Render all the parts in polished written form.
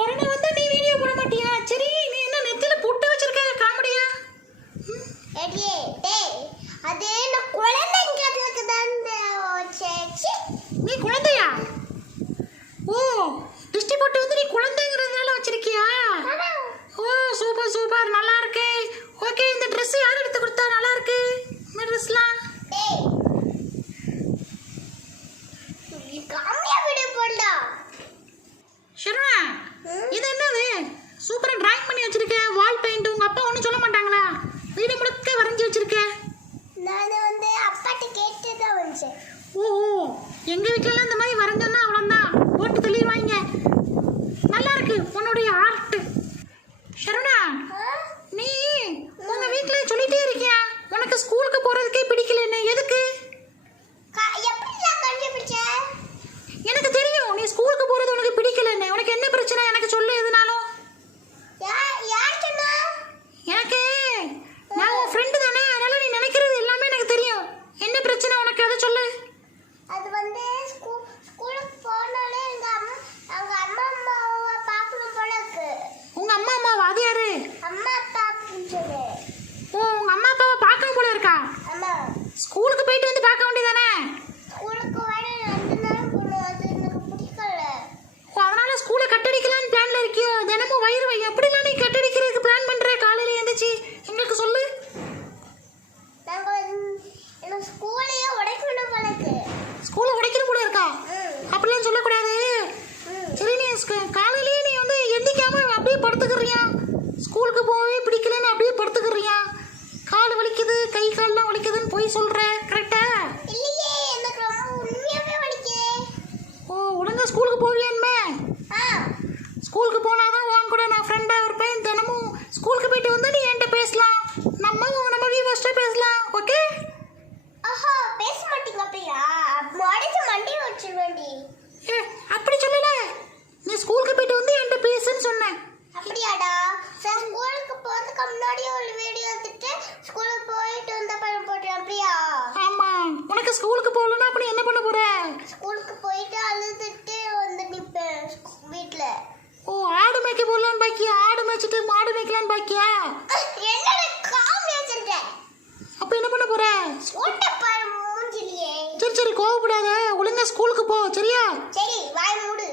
Corona வந்தா நீ video போட மாட்டியா? சரி நீ என்ன நெத்தில பொட்டு வச்சிருக்க காமெடியா? ஏடியே டேய் அதே நான் குழந்தைங்களுக்கு தான் சேச்சி. நீ குழந்தையா? ஓ டிஸ்டி பொட்டு வந்து நீ குழந்தைங்கிறதுனால வச்சிருக்கியா? ஓ சூப்பர் சூப்பர் நல்லா இருக்கு. ஓகே இந்த Dress யார் எடுத்து கொடுத்தா? நல்லா இருக்கு இந்த Dressலாம். டேய் நீ காமியா வீடியோ போடா. ஷர்வா இது என்னது? சூப்பரா டிராயிங் பண்ணி வச்சிருக்க. வால் பெயிண்ட் உங்க அப்பா ஒண்ணும் சொல்ல மாட்டாங்களா? வீடு முழுக்க வரைஞ்சி வச்சிருக்க. நான் வந்து அப்பாட்ட கேட்டு தான் வந்தேன். ஓ எங்க வீட்ல இந்த மாதிரி வரைஞ்சோன்னா அவ்வளவுதான் போட்டு தள்ளிடுவாங்க. நல்லா இருக்கு உன்னுடைய ஆர்ட். ஷர்வா நீ உங்க வீட்ல சொல்லிட்டே இருக்கியா உனக்கு ஸ்கூலுக்கு போறதுக்கே பிடிக்கலன்னு? எதுக்கு? எப்படிலாம் கண்டுபிடிச்ச? எனக்கு தெரியும் நீ ஸ்கூலுக்கு போறது உனக்கு பிடிக்கலன்னு. உனக்கு என்ன பிரச்சனை எனக்கு சொல்லு எதுனாலும். யார் சொன்னா? எனக்கு நான் உன் ஃப்ரெண்டு தானே, அதனால நீ நினைக்கிறது எல்லாமே எனக்கு தெரியும். என்ன பிரச்சனை உனக்கு அதை சொல்லு. அது வந்து ஸ்கூலுக்கு போனாலே எங்க அம்மா அம்மாவை பார்க்கணும் போல இருக்கு. உங்க அம்மா அம்மாவா? அது யாரு? அம்மா அப்பா அப்படின்னு சொல்லு. ஓ உங்க அம்மா அப்பாவை பார்க்கணும் போல இருக்கா? ஆமா ஸ்கூலுக்கு போயிட்டு வந்து பார்க்க வேண்டியதானே? ஸ்கூலுக்கு வர 2 நாள் போகணும். அது எனக்கு பிடிக்கல. ஓ அதனால ஸ்கூலை கட்டடிக்கலான்னு பிளான்ல இருக்கியோ? தினமும் வயிறு வை எப்படிலாம் நீ கட்டடிக்கிறதுக்கு பிளான் பண்ற? காலையில எழுந்திரிச்சு எங்களுக்கு சொல்லு. நாங்க எனக்கு ஸ்கூலையே உடைக்கணும் போல இருக்கு. ஸ்கூலை உடைக்கணும் போல இருக்கா? அப்படிலாம் சொல்லக்கூடாது. சரி நீ காலையிலேயே நீ வந்து எந்திக்காம அப்படியே படுத்துக்கிறியா? ஸ்கூலுக்கு போகவே பிடிக்கலன்னு அப்படியே படுத்துக்கிறியா? கால் வலிக்குது கை கால்லாம் வலிக்குதுன்னு போய் சொல்ற கரெக்டா? இல்லையே எனக்கு ரொம்ப உண்மையாவே வலிக்குது. ஓ ஒழுங்கா ஸ்கூலுக்கு போவியான்மே? ஆ ஸ்கூலுக்கு போனாதான் உன் கூட நான் ஃப்ரெண்டா இருப்பேன். தினமும் ஸ்கூலுக்கு போயிட்டு வந்தா நீ என்கிட்ட பேசலாம். நம்ம வியூவர்ஸ்ட்ட பேசலாம். ஓகே? ஆஹா பேச மாட்டீங்க அப்படியா? மடிச்சு மண்டையை வச்சிருவேண்டி. ஏ அப்படி சொல்லல. நீ ஸ்கூலுக்கு போயிட்டு வந்து என்கிட்ட பேசுன்னு சொன்னேன். அப்படியாடா? நான் ஸ்கூலுக்கு போறதுக்கு முன்னாடி ஒரு வீடியோ எடுத்துட்டு ஸ்கூலுக்கு போயிட்டு வந்த படம் போட்டேன். அப்படியா? ஆமா உனக்கு ஸ்கூலுக்கு போகலன்னா அப்படி என்ன பண்ண போற? ஸ்கூலுக்கு போயிட்டு அழுதுட்டு வந்து நிப்பேன் வீட்ல. ஓ ஆடு மேய்க்க போடலான்னு பாக்கியா? ஆடு மேய்ச்சிட்டு மாடு மேய்க்கலான்னு பாக்கியா? என்னோட காமெடி வச்சிருக்க. அப்ப என்ன பண்ண போற? ஓட்ட பாரு மூஞ்சிலியே. சரி சரி கோவப்படாத. ஒழுங்கா ஸ்கூலுக்கு போ சரியா? சரி வாய் மூடு.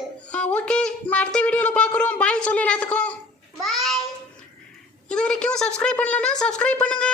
ஓகே நம்ம அடுத்த வீடியோல பார்க்குறோம். பாய் சொல்லு எல்லாத்துக்கும். பாய். இது வரைக்கும் சப்ஸ்கிரைப் பண்ணலன்னா சப்ஸ்கிரைப் பண்ணுங்க.